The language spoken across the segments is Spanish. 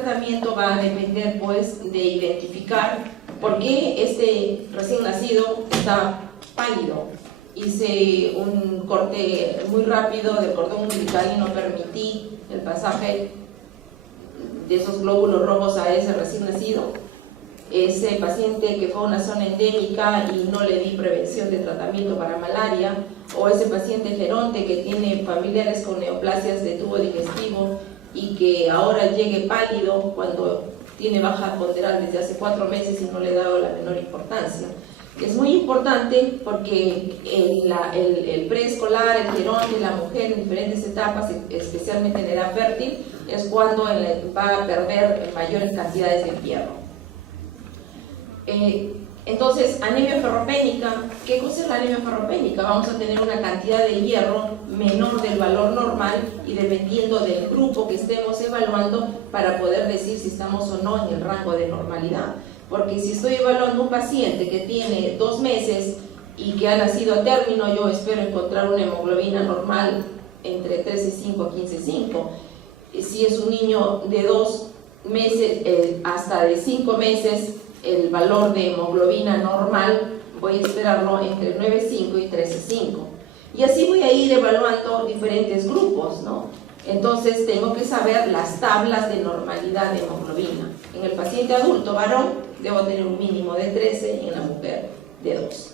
tratamiento va a depender pues de identificar por qué este recién nacido está pálido. Hice un corte muy rápido del cordón umbilical y no permití el pasaje de esos glóbulos rojos a ese recién nacido. Ese paciente que fue a una zona endémica y no le di prevención de tratamiento para malaria, o ese paciente geronte que tiene familiares con neoplasias de tubo digestivo y que ahora llegue pálido cuando tiene baja ponderal desde hace 4 meses y no le he dado la menor importancia. Es muy importante porque el preescolar, el geronte, la mujer en diferentes etapas, especialmente en edad fértil, es cuando va a perder mayores cantidades de hierro. Entonces, anemia ferropénica, ¿qué cosa es la anemia ferropénica? Vamos a tener una cantidad de hierro menor del valor normal y dependiendo del grupo que estemos evaluando para poder decir si estamos o no en el rango de normalidad. Porque si estoy evaluando un paciente que tiene 2 meses y que ha nacido a término, yo espero encontrar una hemoglobina normal entre 13,5 a 15,5. Si es un niño de 2 meses hasta de 5 meses, el valor de hemoglobina normal voy a esperarlo entre 9,5 y 13,5. Y así voy a ir evaluando diferentes grupos, ¿no? Entonces tengo que saber las tablas de normalidad de hemoglobina. En el paciente adulto varón debo tener un mínimo de 13 y en la mujer de 2.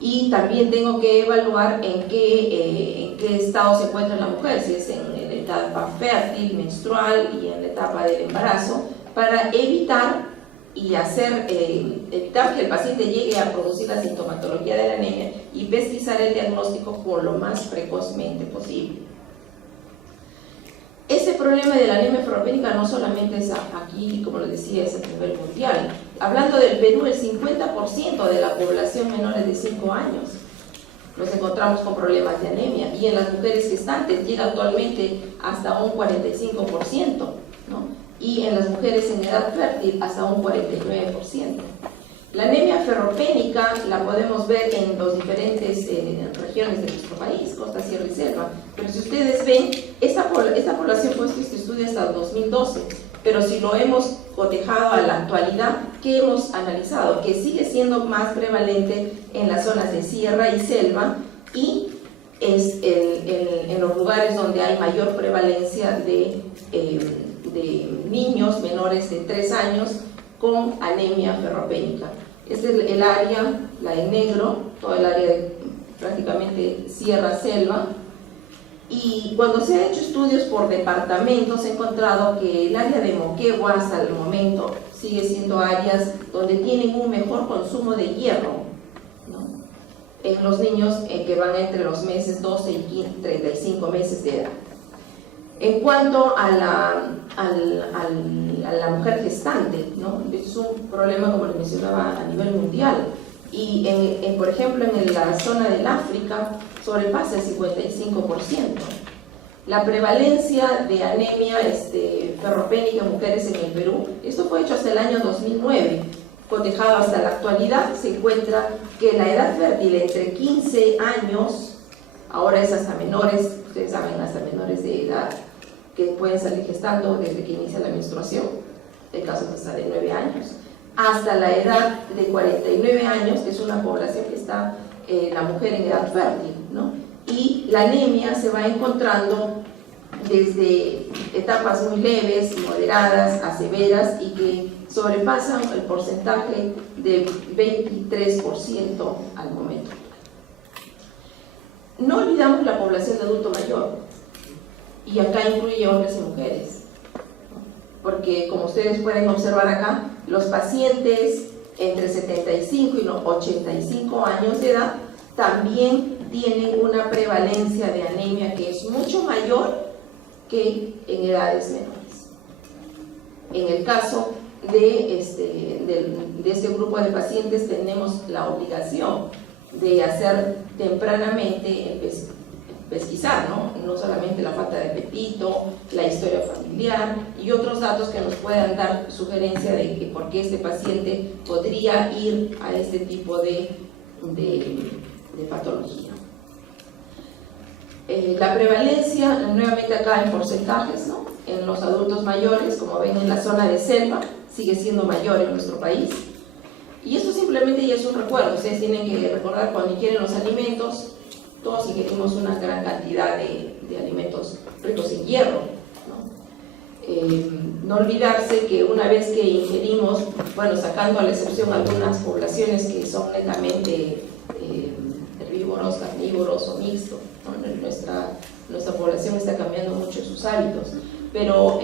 Y también tengo que evaluar en qué estado se encuentra la mujer, si es en la etapa fértil, menstrual y en la etapa del embarazo, para evitar que el paciente llegue a producir la sintomatología de la anemia y pesquisar el diagnóstico por lo más precozmente posible. Este problema de la anemia ferropénica no solamente es aquí, como les decía, es a nivel mundial. Hablando del Perú, el 50% de la población menores de 5 años nos encontramos con problemas de anemia, y en las mujeres gestantes llega actualmente hasta un 45%, ¿no? Y en las mujeres en edad fértil hasta un 49%. La anemia ferropénica la podemos ver en las diferentes regiones de nuestro país, costa, sierra y selva, pero si ustedes ven, esta población fue este estudio hasta el 2012, pero si lo hemos cotejado a la actualidad, ¿qué hemos analizado? Que sigue siendo más prevalente en las zonas de sierra y selva y es en los lugares donde hay mayor prevalencia de niños menores de 3 años con anemia ferropénica. Este es el área, la en negro, todo el área de prácticamente sierra-selva. Y cuando se han hecho estudios por departamentos, he encontrado que el área de Moquegua hasta el momento sigue siendo áreas donde tienen un mejor consumo de hierro, ¿no? En los niños que van entre los meses 12 y 35 meses de edad. En cuanto a la mujer gestante, ¿no? Es un problema, como les mencionaba, a nivel mundial. Y, por ejemplo, en la zona del África sobrepasa el 55%. La prevalencia de anemia ferropénica en mujeres en el Perú, esto fue hecho hasta el año 2009, cotejado hasta la actualidad, se encuentra que la edad fértil entre 15 años, ahora es hasta menores, ustedes saben, hasta menores de edad, que pueden salir gestando desde que inicia la menstruación, en casos hasta de 9 años, hasta la edad de 49 años, que es una población que está la mujer en edad fértil, ¿no? Y la anemia se va encontrando desde etapas muy leves, moderadas, a severas y que sobrepasan el porcentaje de 23% al momento. No olvidamos la población de adulto mayor, y acá incluye hombres y mujeres, porque como ustedes pueden observar acá, los pacientes entre 75 y 85 años de edad también tienen una prevalencia de anemia que es mucho mayor que en edades menores. En el caso de este grupo de pacientes tenemos la obligación de hacer tempranamente pesquisar, ¿no? Solamente la falta de apetito, la historia familiar y otros datos que nos puedan dar sugerencia de que por qué este paciente podría ir a este tipo de patología. La prevalencia, nuevamente acá en porcentajes, ¿no? en los adultos mayores, como ven en la zona de selva, sigue siendo mayor en nuestro país. Y eso simplemente ya es un recuerdo. Ustedes tienen que recordar cuando ingieren los alimentos, todos ingerimos una gran cantidad de alimentos ricos en hierro, ¿no? No olvidarse que una vez que ingerimos, bueno, sacando a la excepción algunas poblaciones que son netamente herbívoros, carnívoros o mixtos, ¿no? Nuestra población está cambiando mucho sus hábitos, pero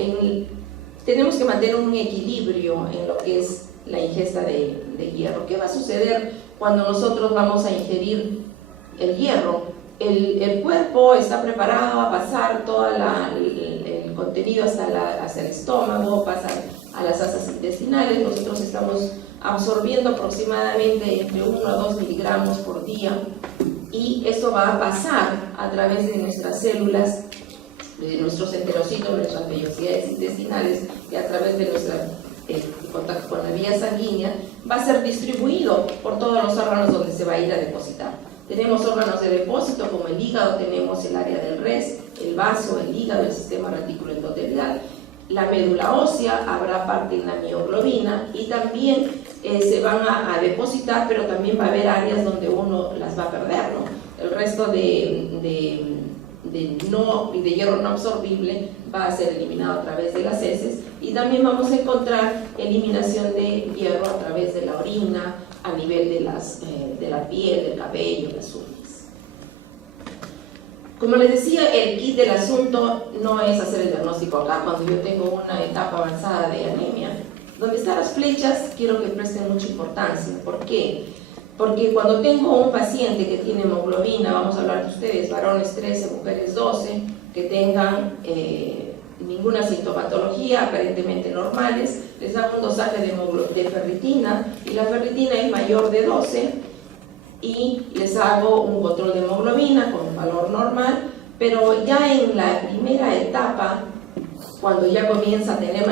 tenemos que mantener un equilibrio en lo que es la ingesta de hierro. ¿Qué va a suceder cuando nosotros vamos a ingerir el hierro? El cuerpo está preparado a pasar todo el contenido hasta el estómago, pasa a las asas intestinales. Nosotros estamos absorbiendo aproximadamente entre 1 a 2 miligramos por día, y esto va a pasar a través de nuestras células, de nuestros enterocitos, nuestras vellosidades intestinales, y a través de contacto con la vía sanguínea, va a ser distribuido por todos los órganos donde se va a ir a depositar. Tenemos órganos de depósito como el hígado, tenemos el área del res, el vaso, el hígado, el sistema retículo endotelial, la médula ósea, habrá parte en la mioglobina, y también se van a depositar, pero también va a haber áreas donde uno las va a perder, ¿no? El resto de hierro no absorbible va a ser eliminado a través de las heces, y también vamos a encontrar eliminación de hierro a través de la orina, a nivel de la piel, del cabello, las uñas. Como les decía, el kit del asunto no es hacer el diagnóstico acá cuando yo tengo una etapa avanzada de anemia. Donde están las flechas quiero que presten mucha importancia. ¿Por qué? Porque cuando tengo un paciente que tiene hemoglobina, vamos a hablar de ustedes, varones 13, mujeres 12, que tengan ninguna sintomatología, aparentemente normales, les hago un dosaje de ferritina, y la ferritina es mayor de 12, y les hago un control de hemoglobina con valor normal, pero ya en la primera etapa, cuando ya comienza a tener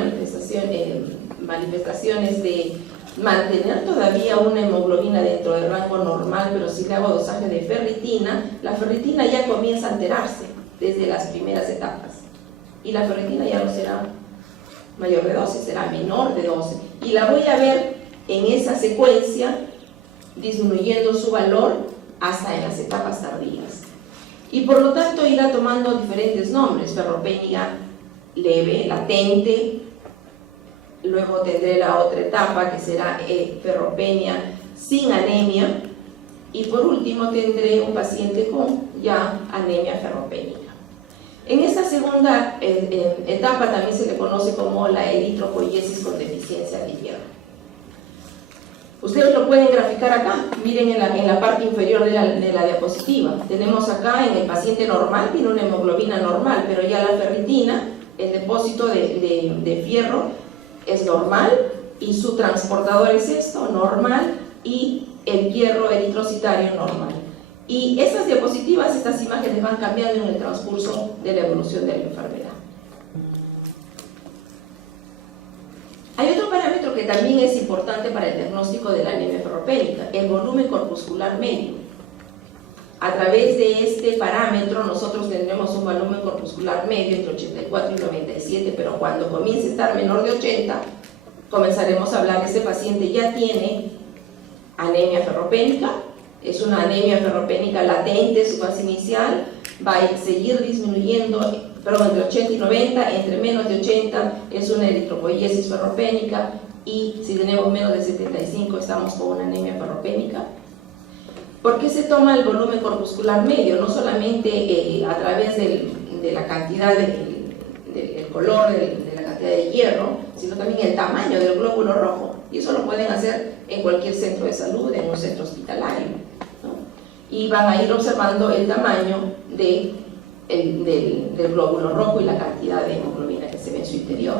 manifestaciones de mantener todavía una hemoglobina dentro del rango normal, pero si le hago dosaje de ferritina, la ferritina ya comienza a alterarse desde las primeras etapas, y la ferritina ya no será mayor de 12, será menor de 12, y la voy a ver en esa secuencia disminuyendo su valor hasta en las etapas tardías, y por lo tanto irá tomando diferentes nombres: ferropenia leve, latente. Luego tendré la otra etapa que será ferropenia sin anemia, y por último tendré un paciente con ya anemia ferropénica. En esta segunda etapa también se le conoce como la eritropoiesis con deficiencia de hierro. Ustedes lo pueden graficar acá, miren en la parte inferior de la diapositiva. Tenemos acá en el paciente normal, tiene una hemoglobina normal, pero ya la ferritina, el depósito de fierro, es normal, y su transportador es esto, normal, y el hierro eritrocitario normal. Y estas diapositivas, estas imágenes van cambiando en el transcurso de la evolución de la enfermedad. Hay otro parámetro que también es importante para el diagnóstico de la anemia ferropénica: el volumen corpuscular medio. A través de este parámetro nosotros tendremos un volumen corpuscular medio entre 84 y 97, pero cuando comience a estar menor de 80, comenzaremos a hablar, este paciente ya tiene anemia ferropénica, es una anemia ferropénica latente, su fase inicial, va a seguir disminuyendo, pero entre 80 y 90, entre menos de 80 es una eritropoiesis ferropénica, y si tenemos menos de 75 estamos con una anemia ferropénica. ¿Por qué se toma el volumen corpuscular medio? No solamente a través de la cantidad del color, de la cantidad de hierro, sino también el tamaño del glóbulo rojo, y eso lo pueden hacer en cualquier centro de salud, en un centro hospitalario, ¿no? Y van a ir observando el tamaño del glóbulo rojo y la cantidad de hemoglobina que se ve en su interior.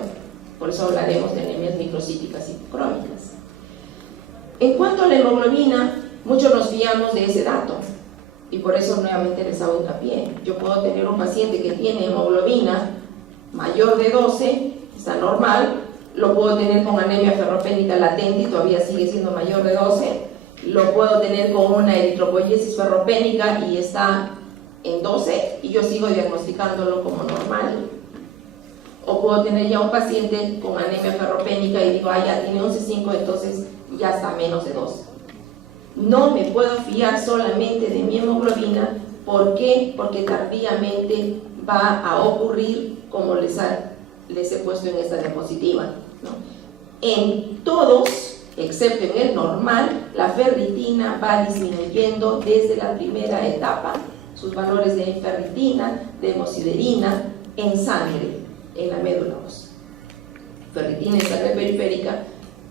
Por eso hablaremos de anemias microcíticas y crónicas. En cuanto a la hemoglobina, muchos nos fiamos de ese dato, y por eso nuevamente les hago hincapié. Yo puedo tener un paciente que tiene hemoglobina mayor de 12, está normal, lo puedo tener con anemia ferropénica latente y todavía sigue siendo mayor de 12, lo puedo tener con una eritropoiesis ferropénica y está en 12, y yo sigo diagnosticándolo como normal. O puedo tener ya un paciente con anemia ferropénica y digo, ya tiene 11,5, entonces ya está menos de 2. No me puedo fiar solamente de mi hemoglobina. ¿Por qué? Porque tardíamente va a ocurrir como les he puesto en esta diapositiva, ¿no? En todos, excepto en el normal, la ferritina va disminuyendo desde la primera etapa, sus valores de ferritina, de hemosiderina, en sangre, en la médula ósea. Ferritina en sangre periférica,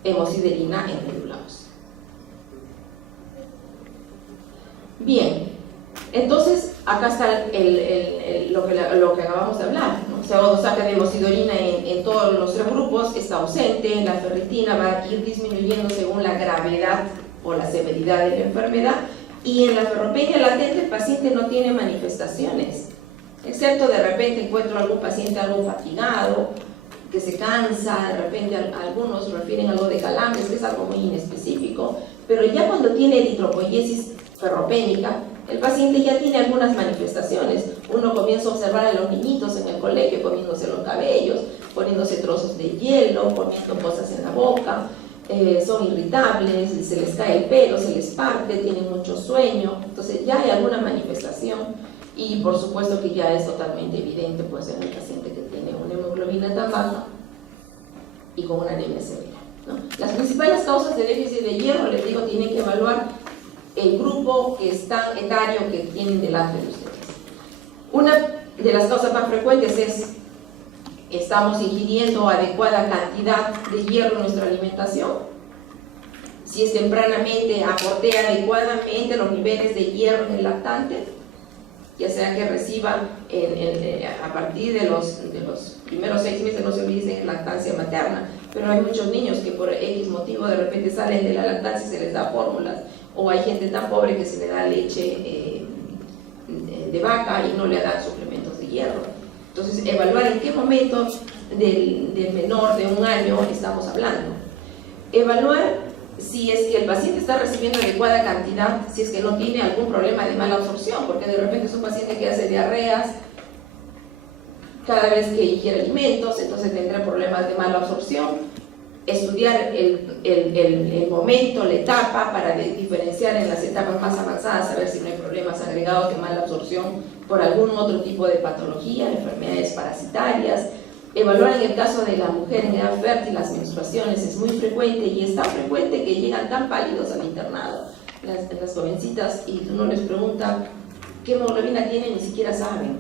hemosiderina en médula ósea. Bien, entonces acá está lo que acabamos de hablar, ¿no? CO2 saca de hemosiderina en todos los tres grupos, está ausente, la ferritina va a ir disminuyendo según la gravedad o la severidad de la enfermedad, y en la ferropenia latente el paciente no tiene manifestaciones, excepto de repente encuentro algún paciente algo fatigado, que se cansa, de repente algunos refieren algo de calambres, que es algo muy inespecífico, pero ya cuando tiene eritropoiesis ferropénica, el paciente ya tiene algunas manifestaciones. Uno comienza a observar a los niñitos en el colegio comiéndose los cabellos, poniéndose trozos de hielo, poniendo cosas en la boca, son irritables, se les cae el pelo, se les parte, tienen mucho sueño. Entonces ya hay alguna manifestación, y por supuesto que ya es totalmente evidente pues en el paciente que tiene una hemoglobina tan baja y con una anemia severa, ¿no? Las principales causas de déficit de hierro, les digo, tienen que evaluar el grupo que está etario que tienen delante de ustedes. Una de las causas más frecuentes es: ¿estamos ingiriendo adecuada cantidad de hierro en nuestra alimentación? Si es tempranamente, aporté adecuadamente los niveles de hierro en el lactante, ya sea que reciba a partir de los primeros 6 meses, no se olviden, lactancia materna, pero hay muchos niños que por X motivo de repente salen de la lactancia y se les da fórmulas, o hay gente tan pobre que se le da leche de vaca y no le dan suplementos de hierro. Entonces, evaluar en qué momento del menor de 1 año estamos hablando. Evaluar si es que el paciente está recibiendo adecuada cantidad, si es que no tiene algún problema de mala absorción, porque de repente es un paciente que hace diarreas cada vez que ingiere alimentos, entonces tendrá problemas de mala absorción. Estudiar el momento, la etapa, para diferenciar en las etapas más avanzadas, saber si no hay problemas agregados de mala absorción por algún otro tipo de patología, enfermedades parasitarias. Evaluar en el caso de la mujer en edad fértil las menstruaciones es muy frecuente, y es tan frecuente que llegan tan pálidos al internado las jovencitas, y uno les pregunta qué hemoglobina tienen, ni siquiera saben.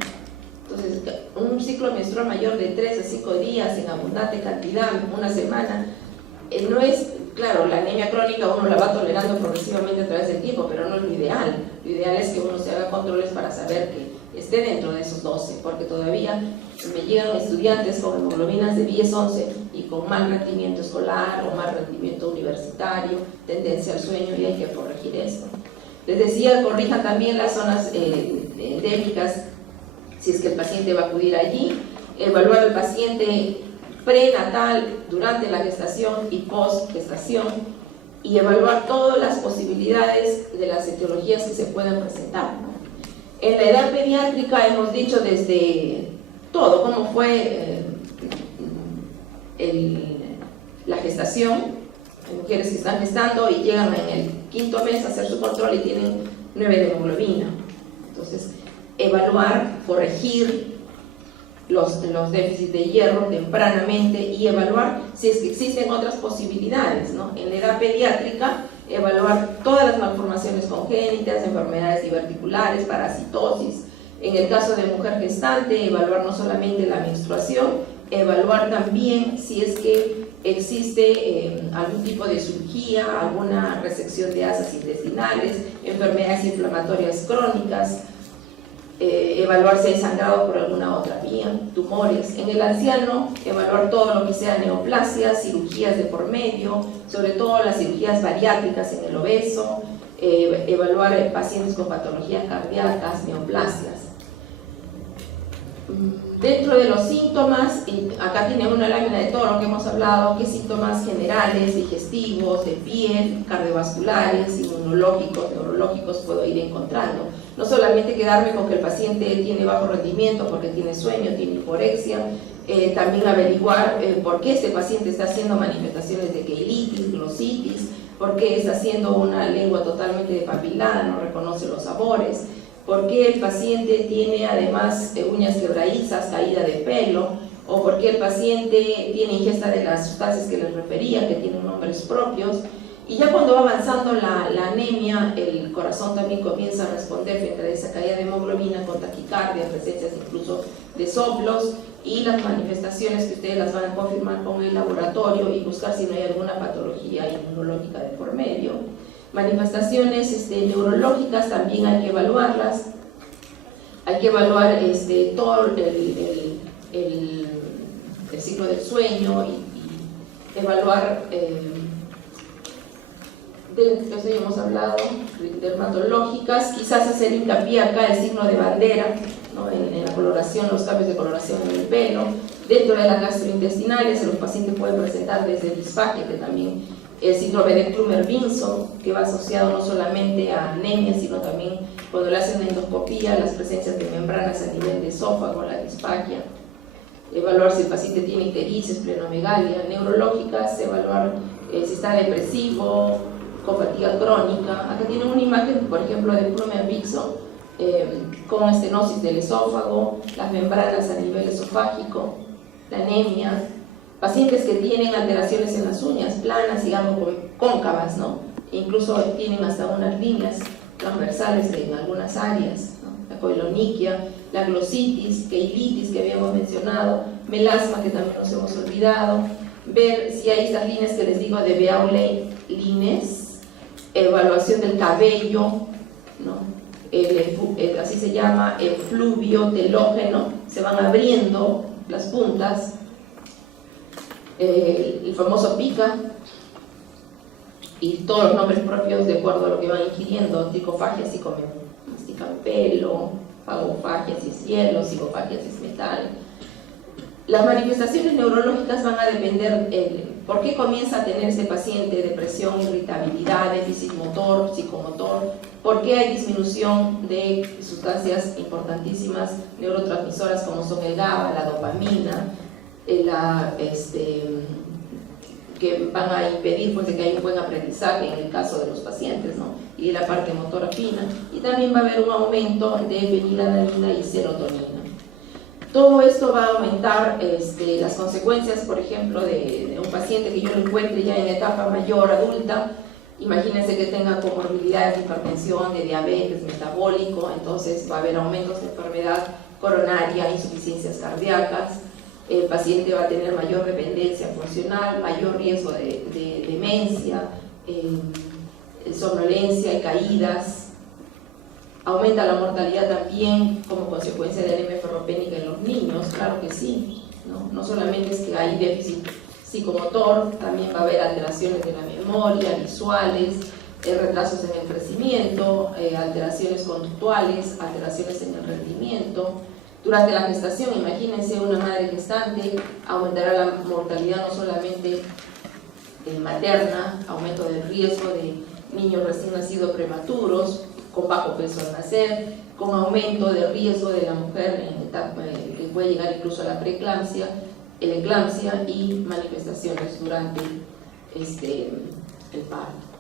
Entonces, un ciclo menstrual mayor de 3 a 5 días en abundante cantidad, 1 semana, no es, claro, la anemia crónica uno la va tolerando progresivamente a través del tiempo, pero no es lo ideal. Lo ideal es que uno se haga controles para saber que esté dentro de esos 12, porque todavía me llegan estudiantes con hemoglobinas de 10, 11 y con mal rendimiento escolar o mal rendimiento universitario, tendencia al sueño, y hay que corregir eso. Les decía, corrijan también las zonas endémicas, si es que el paciente va a acudir allí. Evaluar al paciente prenatal, durante la gestación y post-gestación, y evaluar todas las posibilidades de las etiologías que se puedan presentar, ¿no? En la edad pediátrica hemos dicho desde todo, cómo fue la gestación. Hay mujeres que están gestando y llegan en el 5.º mes a hacer su control y tienen 9 de hemoglobina. Entonces, evaluar, corregir los déficits de hierro tempranamente, y evaluar si es que existen otras posibilidades, ¿no? En la edad pediátrica, evaluar todas las malformaciones congénitas, enfermedades diverticulares, parasitosis. En el caso de mujer gestante, evaluar no solamente la menstruación, evaluar también si es que existe algún tipo de cirugía, alguna resección de asas intestinales, enfermedades inflamatorias crónicas, evaluar si hay sangrado por alguna otra vía, tumores. En el anciano, evaluar todo lo que sea neoplasias, cirugías de por medio, sobre todo las cirugías bariátricas en el obeso, evaluar pacientes con patologías cardíacas, neoplasias. Dentro de los síntomas, y acá tiene una lámina de todo lo que hemos hablado, qué síntomas generales, digestivos, de piel, cardiovasculares, inmunológicos, neurológicos puedo ir encontrando. No solamente quedarme con que el paciente tiene bajo rendimiento porque tiene sueño, tiene hiporexia, También averiguar por qué este paciente está haciendo manifestaciones de queilitis, glositis, por qué está haciendo una lengua totalmente depapilada, no reconoce los sabores, por qué el paciente tiene además uñas quebradizas, caída de pelo, o por qué el paciente tiene ingesta de las sustancias que les refería, que tienen nombres propios. Y ya cuando va avanzando la anemia, el corazón también comienza a responder frente a esa caída de hemoglobina con taquicardia, presencias incluso de soplos, y las manifestaciones que ustedes las van a confirmar con el laboratorio y buscar si no hay alguna patología inmunológica de por medio. Manifestaciones neurológicas también hay que evaluarlas. Hay que evaluar todo el ciclo del sueño y evaluar eso ya hemos hablado, dermatológicas, quizás hacer hincapié acá el signo de bandera, ¿no? en la coloración, los cambios de coloración en el pelo. Dentro de las gastrointestinales, los pacientes pueden presentar desde disfagia, que también el síndrome de Plummer-Vinson, que va asociado no solamente a anemia, sino también cuando le hacen una endoscopía, las presencias de membranas a nivel de esófago, la disfagia. Evaluar si el paciente tiene ictericia, esplenomegalia. Neurológicas, evaluar si está depresivo, con fatiga crónica. Acá tienen una imagen, por ejemplo, de Plummer-Vinson con estenosis del esófago, las membranas a nivel esofágico, la anemia. Pacientes que tienen alteraciones en las uñas, planas y algo cóncavas, ¿no? Incluso tienen hasta unas líneas transversales en algunas áreas, ¿no? La coiloniquia, la glositis, queilitis que habíamos mencionado, melasma que también nos hemos olvidado. Ver si hay estas líneas que les digo de Beaulieu-Lines, evaluación del cabello, ¿no? Así se llama el fluvio telógeno, se van abriendo las puntas, el famoso pica, y todos los nombres propios de acuerdo a lo que van ingiriendo, tricofagia si comen, mastican pelo, fagofagia si es hielo, psicofagia si es metal. Las manifestaciones neurológicas van a depender por qué comienza a tener ese paciente depresión, irritabilidad, déficit motor, psicomotor, por qué hay disminución de sustancias importantísimas neurotransmisoras como son el GABA, la dopamina, que van a impedir pues, de que haya un buen aprendizaje en el caso de los pacientes, ¿no? Y de la parte motora fina, y también va a haber un aumento de fenilalanina y serotonina. Todo esto va a aumentar las consecuencias, por ejemplo, de un paciente que yo lo encuentre ya en etapa mayor, adulta. Imagínense que tenga comorbilidades de hipertensión, de diabetes, metabólico, entonces va a haber aumentos de enfermedad coronaria, insuficiencias cardíacas. El paciente va a tener mayor dependencia funcional, mayor riesgo de demencia, somnolencia y caídas. Aumenta la mortalidad también como consecuencia de anemia ferropénica en los niños, claro que sí, no solamente es que hay déficit psicomotor, también va a haber alteraciones de la memoria, visuales, retrasos en el crecimiento, alteraciones conductuales, alteraciones en el rendimiento. Durante la gestación, imagínense una madre gestante, aumentará la mortalidad no solamente materna, aumento del riesgo de niños recién nacidos prematuros, con bajo peso al nacer, con aumento del riesgo de la mujer en etapa que puede llegar incluso a la preeclampsia, la eclampsia y manifestaciones durante el parto.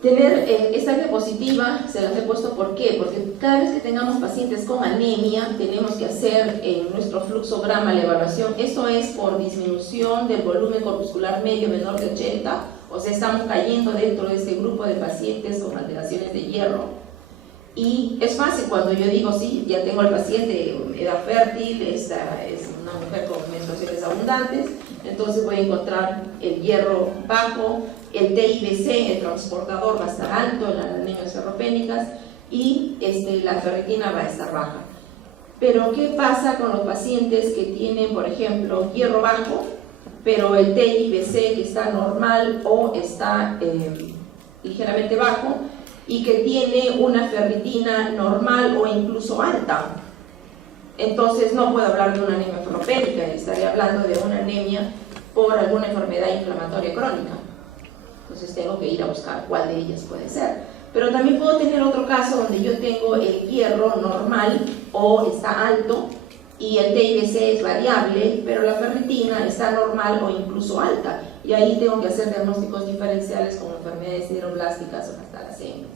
Tener esta diapositiva, se las he puesto ¿por qué? Porque cada vez que tengamos pacientes con anemia, tenemos que hacer en nuestro fluxograma la evaluación. Esto es por disminución del volumen corpuscular medio menor de 80, o sea, estamos cayendo dentro de este grupo de pacientes con alteraciones de hierro. Y es fácil cuando yo digo, sí, ya tengo al paciente edad fértil, es una mujer con menstruaciones abundantes, entonces voy a encontrar el hierro bajo, el TIBC, el transportador, va a estar alto en las anemias ferropénicas y la ferritina va a estar baja. Pero ¿qué pasa con los pacientes que tienen, por ejemplo, hierro bajo, pero el TIBC que está normal o está ligeramente bajo y que tiene una ferritina normal o incluso alta? Entonces no puedo hablar de una anemia ferropénica, estaría hablando de una anemia por alguna enfermedad inflamatoria crónica. Entonces tengo que ir a buscar cuál de ellas puede ser. Pero también puedo tener otro caso donde yo tengo el hierro normal o está alto y el TIBC es variable, pero la ferritina está normal o incluso alta, y ahí tengo que hacer diagnósticos diferenciales como enfermedades sideroblásticas o las talasemias.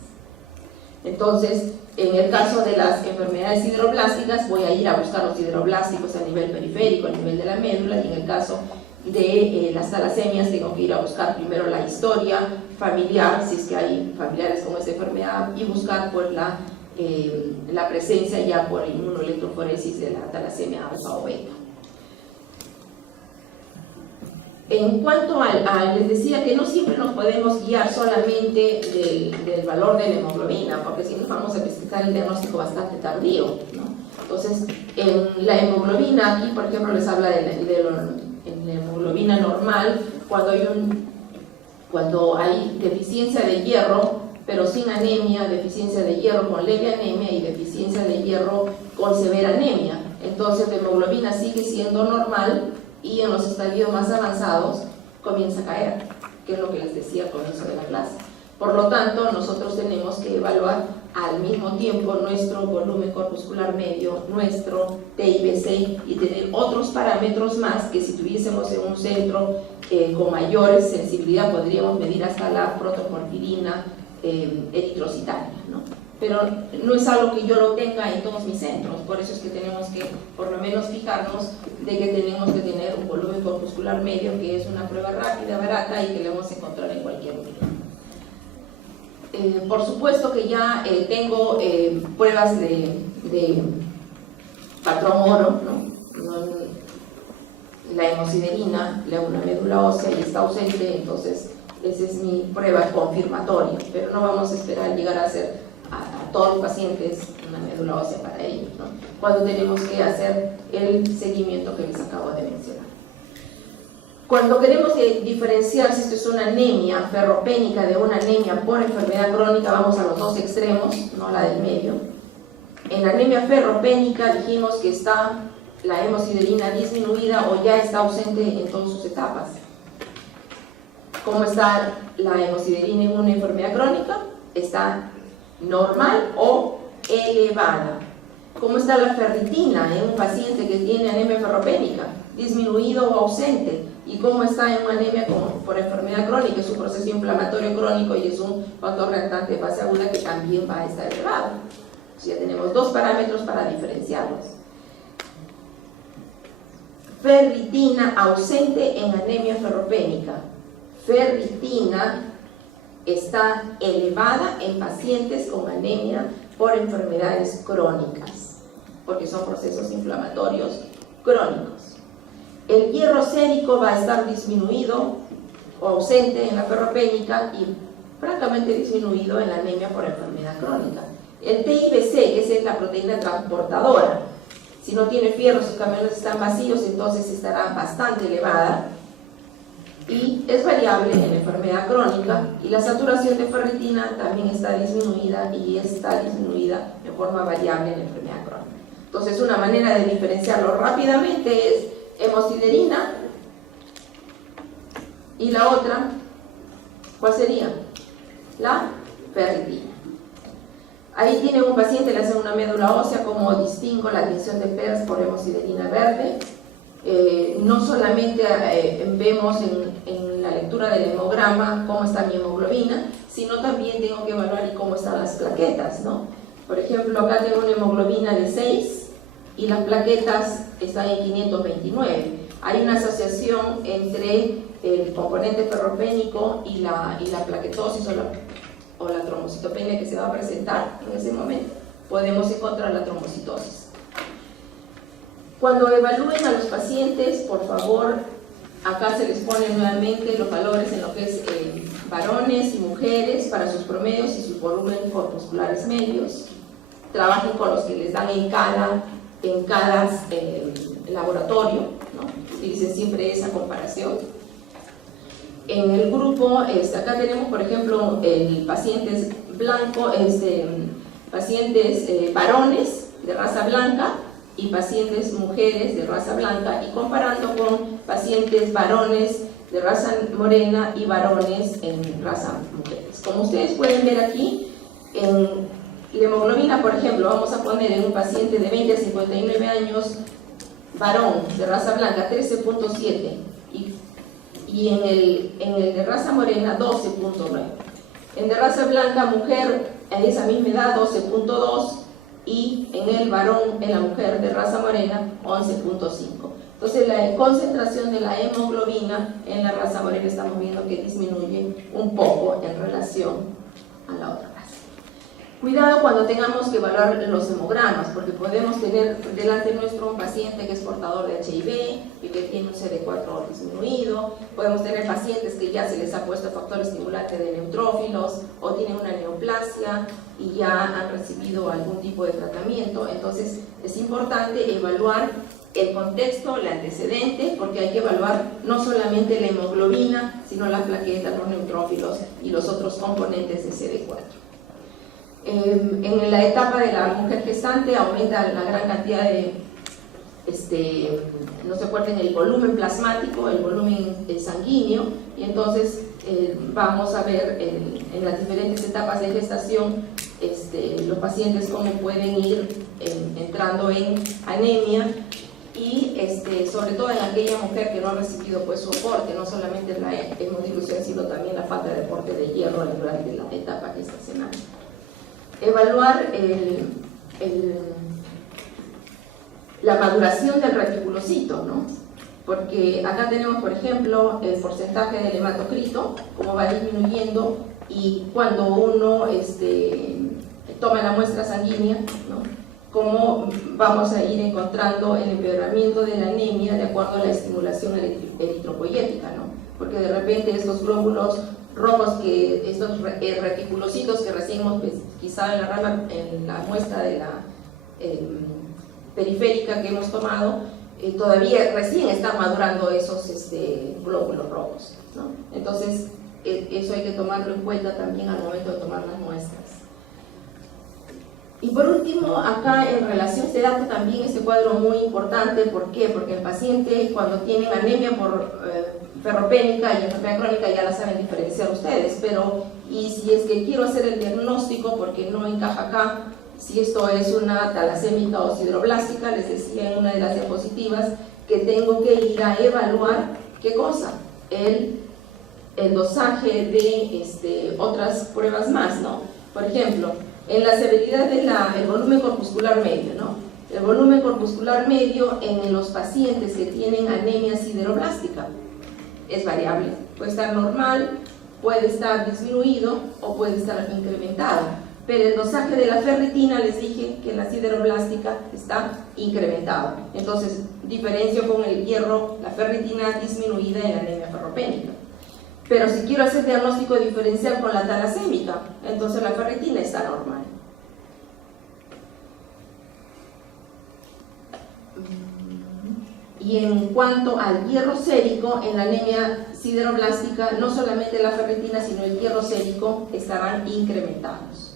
Entonces, en el caso de las enfermedades sideroblásticas, voy a ir a buscar los sideroblásticos a nivel periférico, a nivel de la médula, y en el caso de las talasemias tengo que ir a buscar primero la historia familiar, si es que hay familiares con esta enfermedad, y buscar pues la presencia ya por inmunoelectroforesis de la talasemia alfa o beta. En cuanto les decía que no siempre nos podemos guiar solamente del valor de la hemoglobina, porque si no vamos a presentar el diagnóstico bastante tardío, ¿no? Entonces, en la hemoglobina, aquí por ejemplo les habla de la hemoglobina normal, cuando hay deficiencia de hierro, pero sin anemia, deficiencia de hierro con leve anemia y deficiencia de hierro con severa anemia. Entonces la hemoglobina sigue siendo normal y en los estadios más avanzados comienza a caer, que es lo que les decía al comienzo de la clase. Por lo tanto, nosotros tenemos que evaluar al mismo tiempo nuestro volumen corpuscular medio, nuestro TIBC y tener otros parámetros más que si tuviésemos en un centro con mayor sensibilidad podríamos medir hasta la protoporfirina eritrocitaria, ¿no? Pero no es algo que yo lo tenga en todos mis centros, por eso es que tenemos que por lo menos fijarnos de que tenemos que tener un volumen corpuscular medio, que es una prueba rápida, barata y que le vamos a encontrar en cualquier unidad. Por supuesto que ya tengo pruebas de patrón oro, ¿no? La hemosiderina, una médula ósea y está ausente, entonces esa es mi prueba confirmatoria, pero no vamos a esperar llegar a hacer a todos los pacientes una médula ósea para ellos, ¿no? Cuando tenemos que hacer el seguimiento que les acabo de mencionar. Cuando queremos diferenciar si esto es una anemia ferropénica de una anemia por enfermedad crónica, vamos a los dos extremos, no la del medio. En la anemia ferropénica dijimos que está la hemosiderina disminuida o ya está ausente en todas sus etapas. ¿Cómo está la hemosiderina en una enfermedad crónica? Está normal o elevada. ¿Cómo está la ferritina en un paciente que tiene anemia ferropénica? Disminuido o ausente. ¿Y cómo está en una anemia por enfermedad crónica? Es un proceso inflamatorio crónico y es un factor reactante de fase aguda que también va a estar elevado. Entonces ya tenemos dos parámetros para diferenciarlos. Ferritina ausente en anemia ferropénica. Ferritina está elevada en pacientes con anemia por enfermedades crónicas, porque son procesos inflamatorios crónicos. El hierro sérico va a estar disminuido o ausente en la ferropénica y francamente disminuido en la anemia por enfermedad crónica. El TIBC, que es la proteína transportadora, si no tiene fierro, sus camiones están vacíos, entonces estará bastante elevada y es variable en la enfermedad crónica, y la saturación de ferritina también está disminuida y está disminuida de forma variable en la enfermedad crónica. Entonces una manera de diferenciarlo rápidamente es hemosiderina y la otra, ¿cuál sería? La ferritina. Ahí tiene un paciente, le hacen una médula ósea, como distingo la tinción de Peirce por hemosiderina verde. No solamente vemos en la lectura del hemograma cómo está mi hemoglobina, sino también tengo que evaluar cómo están las plaquetas, ¿no? Por ejemplo, acá tengo una hemoglobina de 6 y las plaquetas están en 529. Hay una asociación entre el componente ferropénico y la plaquetosis o la trombocitopenia que se va a presentar en ese momento. Podemos encontrar la trombocitosis. Cuando evalúen a los pacientes, por favor, acá se les pone nuevamente los valores en lo que es varones y mujeres para sus promedios y sus volúmenes corpusculares medios. Trabajen con los que les dan en cada laboratorio, ¿no? Utilicen siempre esa comparación. En el grupo, acá tenemos, por ejemplo, pacientes blancos, pacientes varones de raza blanca y pacientes mujeres de raza blanca, y comparando con pacientes varones de raza morena y varones en raza mujeres. Como ustedes pueden ver aquí, en la hemoglobina, por ejemplo, vamos a poner en un paciente de 20 a 59 años varón de raza blanca 13.7 y en el de raza morena 12.9. En de raza blanca mujer en esa misma edad 12.2 y en el varón, en la mujer de raza morena 11.5. Entonces la concentración de la hemoglobina en la raza morena estamos viendo que disminuye un poco en relación a la otra raza. Cuidado cuando tengamos que evaluar los hemogramas, porque podemos tener delante nuestro un paciente que es portador de HIV y que tiene un CD4 disminuido, podemos tener pacientes que ya se les ha puesto factor estimulante de neutrófilos o tienen una neoplasia y ya han recibido algún tipo de tratamiento. Entonces es importante evaluar el contexto, el antecedente, porque hay que evaluar no solamente la hemoglobina, sino las plaquetas, los neutrófilos y los otros componentes de CD4. En la etapa de la mujer gestante aumenta la gran cantidad de, no se acuerden, el volumen plasmático, el volumen sanguíneo, y entonces vamos a ver en las diferentes etapas de gestación los pacientes cómo pueden ir entrando en anemia y sobre todo en aquella mujer que no ha recibido pues soporte, no solamente la hemodilución, sino también la falta de aporte de hierro durante la etapa gestacional. Evaluar la maduración del reticulocito, ¿no? Porque acá tenemos, por ejemplo, el porcentaje del hematocrito, cómo va disminuyendo, y cuando uno toma la muestra sanguínea, ¿no? Cómo vamos a ir encontrando el empeoramiento de la anemia de acuerdo a la estimulación eritropoyética, ¿no? Porque de repente estos glóbulos rojos, estos reticulocitos que recién hemos pesquisado en la muestra de la periférica que hemos tomado, todavía recién están madurando esos glóbulos rojos, ¿no? Entonces eso hay que tomarlo en cuenta también al momento de tomar las muestras. Y por último, acá en relación, este dato también, este cuadro muy importante. ¿Por qué? Porque el paciente, cuando tienen anemia por ferropénica y enfermedad crónica, ya la saben diferenciar ustedes, pero y si es que quiero hacer el diagnóstico, porque no encaja acá, si esto es una talasémica o sideroblástica, les decía en una de las diapositivas que tengo que ir a evaluar, ¿qué cosa? El dosaje de otras pruebas más, ¿no? Por ejemplo, en la severidad del volumen corpuscular medio, ¿no? El volumen corpuscular medio en los pacientes que tienen anemia sideroblástica es variable, puede estar normal, puede estar disminuido o puede estar incrementado, pero el dosaje de la ferritina, les dije que en la sideroblástica está incrementado. Entonces diferencio con el hierro la ferritina disminuida en la anemia ferropénica. Pero si quiero hacer diagnóstico diferencial con la talasémica, entonces la ferritina está normal. Y en cuanto al hierro sérico, en la anemia sideroblástica, no solamente la ferritina, sino el hierro sérico estarán incrementados.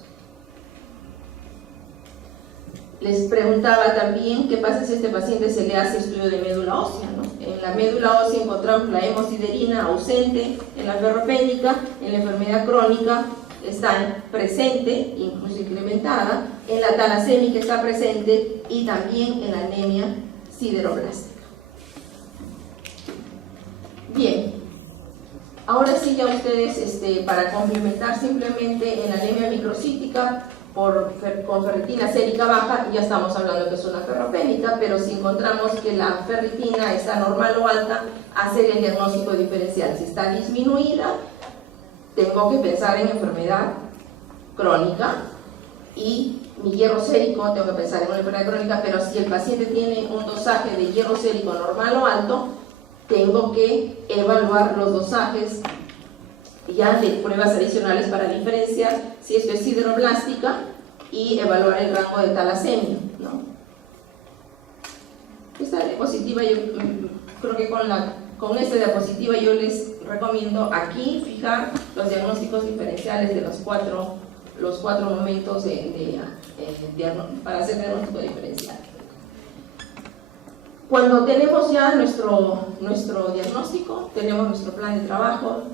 Les preguntaba también qué pasa si a este paciente se le hace estudio de médula ósea, ¿no? En la médula ósea encontramos la hemosiderina ausente, en la ferropénica, en la enfermedad crónica está presente, incluso incrementada, en la talasémica está presente y también en la anemia sideroblástica. Bien, ahora sí ya ustedes, para complementar simplemente en la anemia microcítica, con ferritina sérica baja, ya estamos hablando que es una ferropénica, pero si encontramos que la ferritina está normal o alta, hacer el diagnóstico diferencial. Si está disminuida, tengo que pensar en enfermedad crónica, y mi hierro sérico, tengo que pensar en una enfermedad crónica, pero si el paciente tiene un dosaje de hierro sérico normal o alto, tengo que evaluar los dosajes ya de pruebas adicionales para diferenciar si esto es sideroblástica y evaluar el rango de talasemia, ¿no? Esta diapositiva, yo creo que con esta diapositiva yo les recomiendo aquí fijar los diagnósticos diferenciales de los cuatro momentos para hacer diagnóstico diferencial. Cuando tenemos ya nuestro diagnóstico, tenemos nuestro plan de trabajo,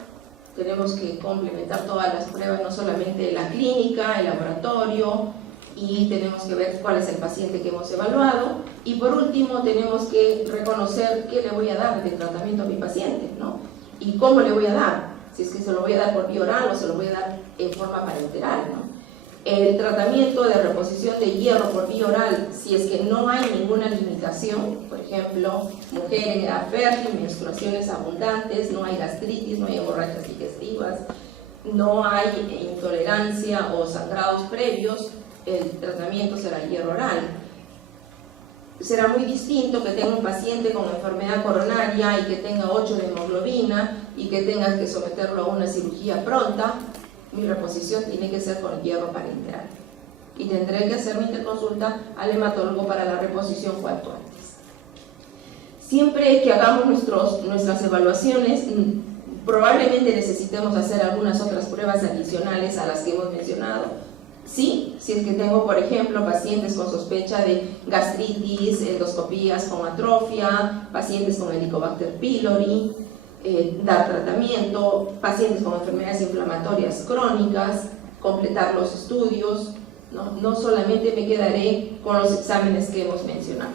tenemos que complementar todas las pruebas, no solamente la clínica, el laboratorio, y tenemos que ver cuál es el paciente que hemos evaluado, y por último tenemos que reconocer qué le voy a dar de tratamiento a mi paciente, ¿no? Y cómo le voy a dar, si es que se lo voy a dar por vía oral o se lo voy a dar en forma parenteral, ¿no? El tratamiento de reposición de hierro por vía oral, si es que no hay ninguna limitación, por ejemplo, mujer en edad fértil, menstruaciones abundantes, no hay gastritis, no hay hemorragias digestivas, no hay intolerancia o sangrados previos, el tratamiento será hierro oral. Será muy distinto que tenga un paciente con enfermedad coronaria y que tenga 8 de hemoglobina y que tenga que someterlo a una cirugía pronta. Mi reposición tiene que ser con hierro parenteral y tendré que hacer mi interconsulta al hematólogo para la reposición cuanto antes. Siempre que hagamos nuestras evaluaciones, probablemente necesitemos hacer algunas otras pruebas adicionales a las que hemos mencionado. Sí, si es que tengo, por ejemplo, pacientes con sospecha de gastritis, endoscopías con atrofia, pacientes con Helicobacter pylori, dar tratamiento, pacientes con enfermedades inflamatorias crónicas, completar los estudios, no solamente me quedaré con los exámenes que hemos mencionado.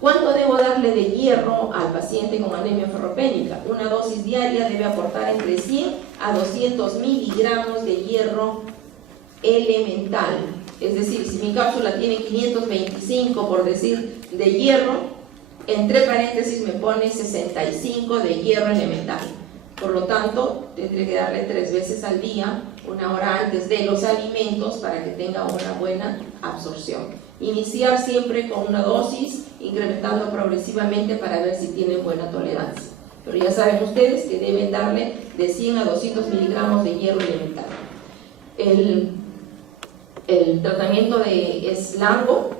¿Cuánto debo darle de hierro al paciente con anemia ferropénica? Una dosis diaria debe aportar entre 100 a 200 miligramos de hierro elemental. Es decir, si mi cápsula tiene 525, por decir, de hierro, entre paréntesis me pone 65 de hierro elemental. Por lo tanto, tendré que darle 3 veces al día, 1 hora antes de los alimentos, para que tenga una buena absorción. Iniciar siempre con una dosis, incrementando progresivamente para ver si tienen buena tolerancia. Pero ya saben ustedes que deben darle de 100 a 200 miligramos de hierro elemental. El tratamiento es largo,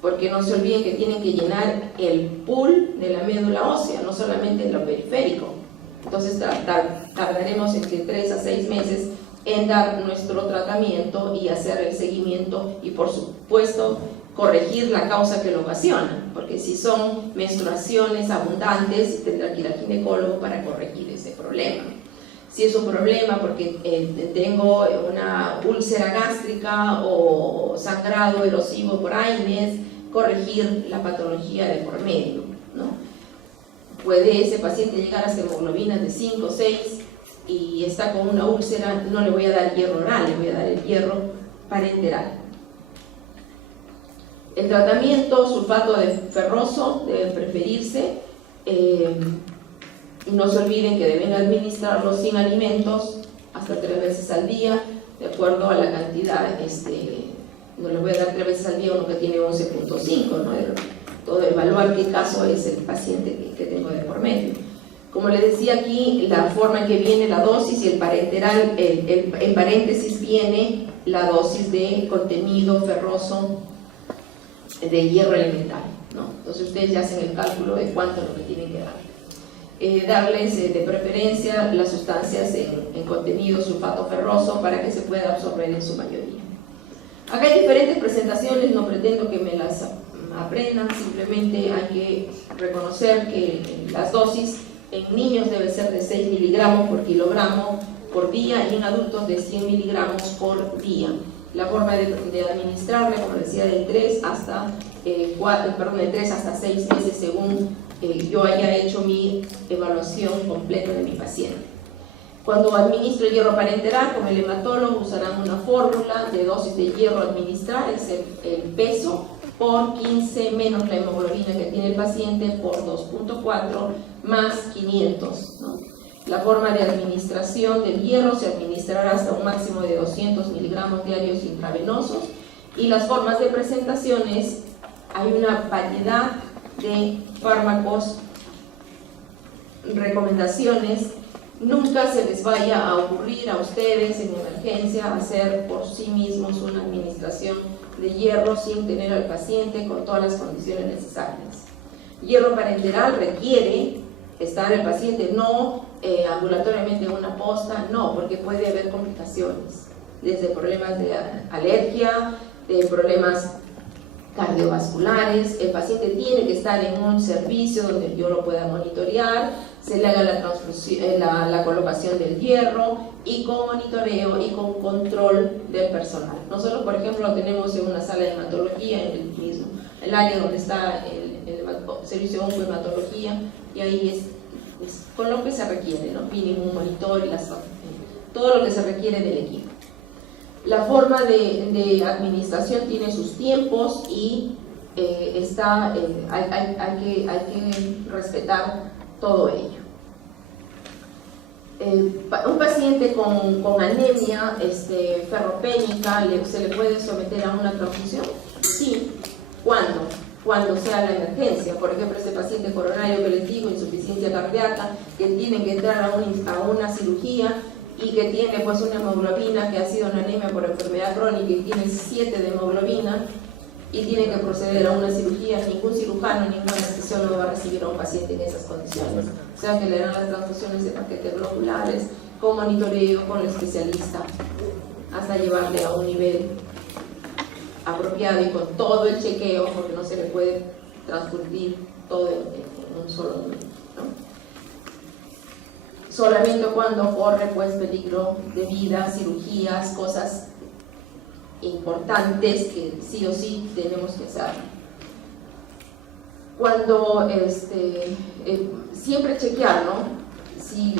porque no se olviden que tienen que llenar el pool de la médula ósea, no solamente en lo periférico. Entonces tardaremos entre 3 a 6 meses en dar nuestro tratamiento y hacer el seguimiento y, por supuesto, corregir la causa que lo ocasiona, porque si son menstruaciones abundantes, tendrá que ir al ginecólogo para corregir ese problema. Si es un problema porque tengo una úlcera gástrica o sangrado erosivo por AINES, corregir la patología de por medio, ¿no? Puede ese paciente llegar hasta hemoglobinas de 5 o 6 y está con una úlcera, no le voy a dar hierro oral, le voy a dar el hierro parenteral. El tratamiento sulfato de ferroso debe preferirse. No se olviden que deben administrarlo sin alimentos hasta 3 veces al día, de acuerdo a la cantidad. No le voy a dar 3 veces al día a uno que tiene 11.5, ¿no? Todo evaluar qué caso es el paciente que tengo de por medio. Como les decía aquí, la forma en que viene la dosis y el parenteral, en paréntesis viene la dosis de contenido ferroso de hierro elemental, ¿no? Entonces ustedes ya hacen el cálculo de cuánto es lo que tienen que dar. Darles de preferencia las sustancias en contenido sulfato ferroso para que se pueda absorber en su mayoría. Acá hay diferentes presentaciones, no pretendo que me las aprendan, simplemente hay que reconocer que las dosis en niños debe ser de 6 miligramos por kilogramo por día y en adultos de 100 miligramos por día. La forma de administrarle, como decía, de 3 hasta 6 meses según yo haya hecho mi evaluación completa de mi paciente. Cuando administro el hierro parenteral, como el hematólogo, usarán una fórmula de dosis de hierro a administrar, es el peso por 15 menos la hemoglobina que tiene el paciente por 2.4 más 500, ¿no? La forma de administración del hierro se administrará hasta un máximo de 200 miligramos diarios intravenosos, y las formas de presentaciones, hay una variedad de fármacos, recomendaciones. Nunca se les vaya a ocurrir a ustedes en emergencia hacer por sí mismos una administración de hierro sin tener al paciente con todas las condiciones necesarias. Hierro parenteral requiere estar el paciente no ambulatoriamente en una posta, no, porque puede haber complicaciones, desde problemas de alergia, de problemas cardiovasculares. El paciente tiene que estar en un servicio donde yo lo pueda monitorear, se le haga la transfusión, la colocación del hierro, y con monitoreo y con control del personal. Nosotros, por ejemplo, lo tenemos en una sala de hematología, en el mismo, el área donde está el servicio de oncohematología, y ahí es con lo que se requiere, ¿no? Mínimo un monitor y todo lo que se requiere del equipo. La forma de administración tiene sus tiempos y hay que respetar todo ello. Un paciente con anemia ferropénica, ¿se le puede someter a una transfusión? Sí. ¿Cuándo? Cuando sea la emergencia. Por ejemplo, ese paciente coronario que les digo, insuficiencia cardíaca, que tiene que entrar a una cirugía y que tiene pues una hemoglobina que ha sido una anemia por enfermedad crónica y tiene 7 de hemoglobina y tiene que proceder a una cirugía. Ningún cirujano, ningún anestesiólogo va a recibir a un paciente en esas condiciones. O sea que le dan las transfusiones de paquetes globulares, con monitoreo, con el especialista, hasta llevarle a un nivel apropiado y con todo el chequeo, porque no se le puede transfundir todo en un solo momento, ¿no? Solamente cuando corre pues peligro de vida, cirugías, cosas importantes que sí o sí tenemos que hacer. Cuando siempre chequear, ¿no? Si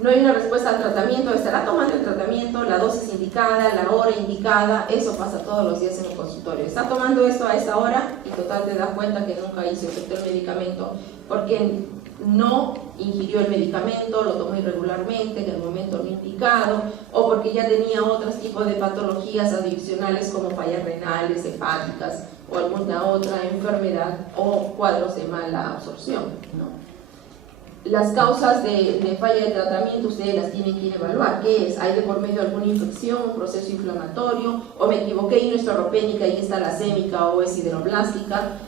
no hay una respuesta al tratamiento, estará tomando el tratamiento, la dosis indicada, la hora indicada. Eso pasa todos los días en el consultorio. Está tomando esto a esta hora y total te das cuenta que nunca hizo efecto el medicamento porque no ingirió el medicamento, lo tomó irregularmente, en el momento no indicado, o porque ya tenía otros tipos de patologías adicionales como fallas renales, hepáticas o alguna otra enfermedad o cuadros de mala absorción, ¿no? Las causas de falla de tratamiento ustedes las tienen que evaluar. ¿Qué es? ¿Hay de por medio alguna infección, un proceso inflamatorio? ¿O me equivoqué y no es ferropénica y es talasémica o es sideroblástica?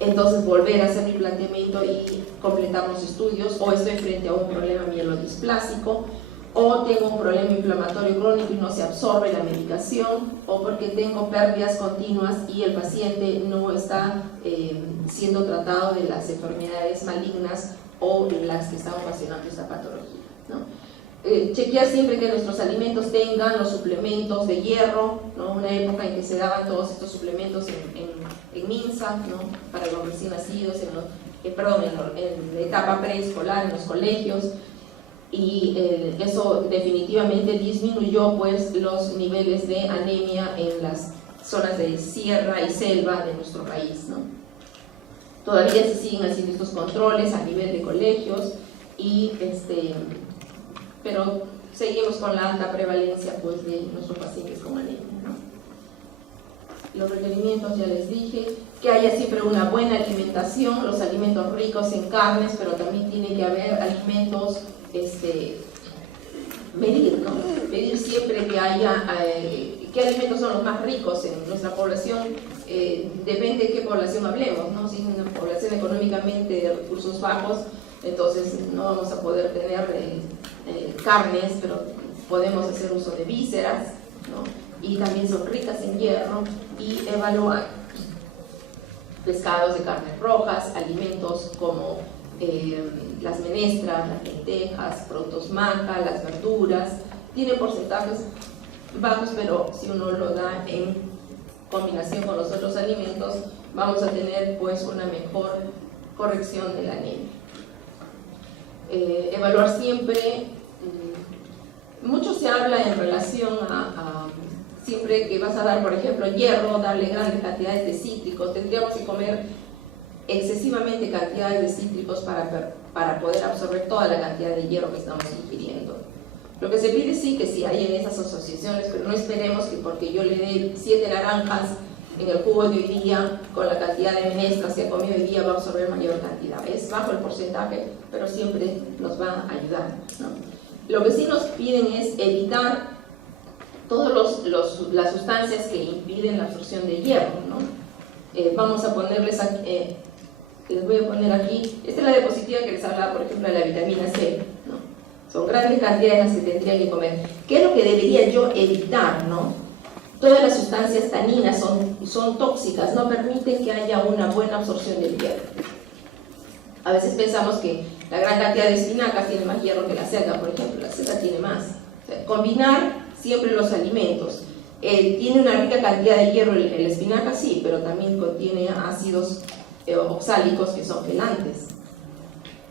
Entonces volver a hacer mi planteamiento y completar los estudios. ¿O estoy frente a un problema mielodisplásico? ¿O tengo un problema inflamatorio crónico y no se absorbe la medicación? ¿O porque tengo pérdidas continuas y el paciente no está siendo tratado de las enfermedades malignas o las que están ocasionando esta patología, ¿no? Chequear siempre que nuestros alimentos tengan los suplementos de hierro, ¿no? Una época en que se daban todos estos suplementos en MINSA, ¿no? Para los recién nacidos, en la etapa preescolar, en los colegios, y eso definitivamente disminuyó pues los niveles de anemia en las zonas de sierra y selva de nuestro país, ¿no? Todavía se siguen haciendo estos controles a nivel de colegios, pero seguimos con la alta prevalencia pues, de nuestros pacientes con anemia, ¿no? Los requerimientos ya les dije, que haya siempre una buena alimentación, los alimentos ricos en carnes, pero también tiene que haber alimentos, medir, ¿no? Medir siempre que haya, qué alimentos son los más ricos en nuestra población. Depende de qué población hablemos, ¿no? Si es una población económicamente de recursos bajos, entonces no vamos a poder tener carnes, pero podemos hacer uso de vísceras, ¿no? Y también son ricas en hierro, y evaluar pescados de carnes rojas, alimentos como las menestras, las lentejas, productos maca, las verduras. Tiene porcentajes bajos, pero si uno lo da en combinación con los otros alimentos, vamos a tener pues una mejor corrección de la anemia. Evaluar siempre, mucho se habla en relación a siempre que vas a dar, por ejemplo, hierro, darle grandes cantidades de cítricos. Tendríamos que comer excesivamente cantidades de cítricos para poder absorber toda la cantidad de hierro que estamos ingiriendo. Lo que se pide sí que sí hay en esas asociaciones, pero no esperemos que porque yo le dé 7 naranjas en el jugo de hoy día, con la cantidad de menestras que ha comido hoy día, va a absorber mayor cantidad. Es bajo el porcentaje, pero siempre nos va a ayudar, ¿no? Lo que sí nos piden es evitar todas las sustancias que impiden la absorción de hierro, ¿no? Vamos a ponerles aquí, les voy a poner aquí, esta es la diapositiva que les hablaba, por ejemplo, de la vitamina C, ¿no? Son grandes cantidades las que tendrían que comer. ¿Qué es lo que debería yo evitar, no? Todas las sustancias taninas son tóxicas, no permiten que haya una buena absorción del hierro. A veces pensamos que la gran cantidad de espinacas tiene más hierro que la selga, por ejemplo, la selga tiene más. O sea, combinar siempre los alimentos. Tiene una rica cantidad de hierro el espinaca, sí, pero también contiene ácidos oxálicos que son quelantes.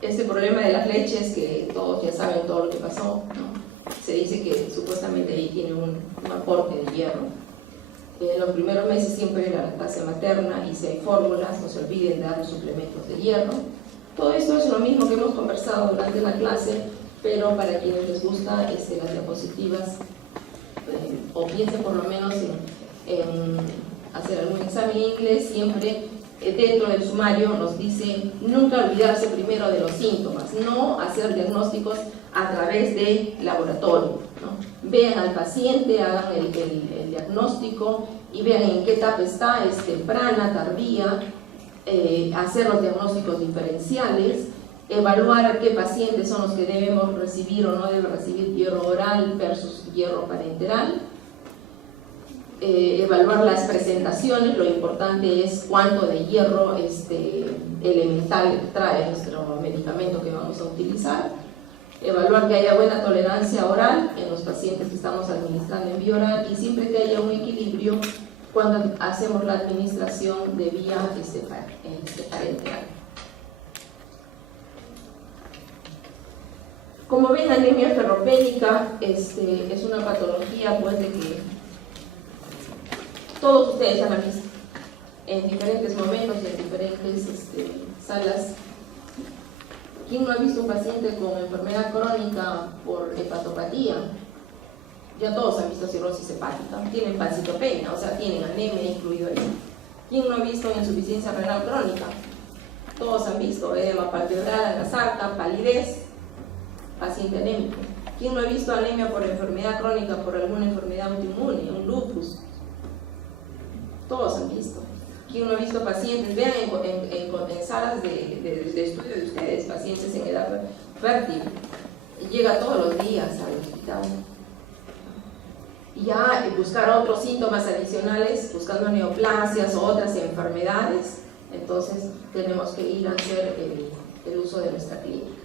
Este problema de las leches, que todos ya saben todo lo que pasó, ¿no? Se dice que supuestamente ahí tiene un aporte de hierro. En los primeros meses siempre la lactancia materna, y si hay fórmulas, no se olviden de dar los suplementos de hierro. Todo esto es lo mismo que hemos conversado durante la clase, pero para quienes les gusta las diapositivas, o piensen por lo menos en hacer algún examen en inglés, siempre dentro del sumario nos dice nunca olvidarse primero de los síntomas, no hacer diagnósticos a través de laboratorio, ¿no? Vean al paciente, hagan el diagnóstico y vean en qué etapa está, es temprana, tardía, hacer los diagnósticos diferenciales, evaluar a qué pacientes son los que debemos recibir o no deben recibir hierro oral versus hierro parenteral, evaluar las presentaciones. Lo importante es cuánto de hierro elemental trae nuestro medicamento que vamos a utilizar, evaluar que haya buena tolerancia oral en los pacientes que estamos administrando en vía oral y siempre que haya un equilibrio cuando hacemos la administración de vía parenteral. Como ven, la anemia ferropénica es una patología pues de que todos ustedes han visto en diferentes momentos y en diferentes salas. ¿Quién no ha visto un paciente con enfermedad crónica por hepatopatía? Ya todos han visto cirrosis hepática, tienen pancitopenia, o sea, tienen anemia incluido ahí. ¿Quién no ha visto insuficiencia renal crónica? Todos han visto edema palpebral, anasarca, palidez, paciente anémico. ¿Quién no ha visto anemia por enfermedad crónica, por alguna enfermedad autoinmune, un lupus? Todos han visto. ¿Quién no ha visto pacientes? Vean en salas de estudio de ustedes, pacientes en edad fértil, llega todos los días al hospital. Y ya buscar otros síntomas adicionales, buscando neoplasias o otras enfermedades, entonces tenemos que ir a hacer el uso de nuestra clínica.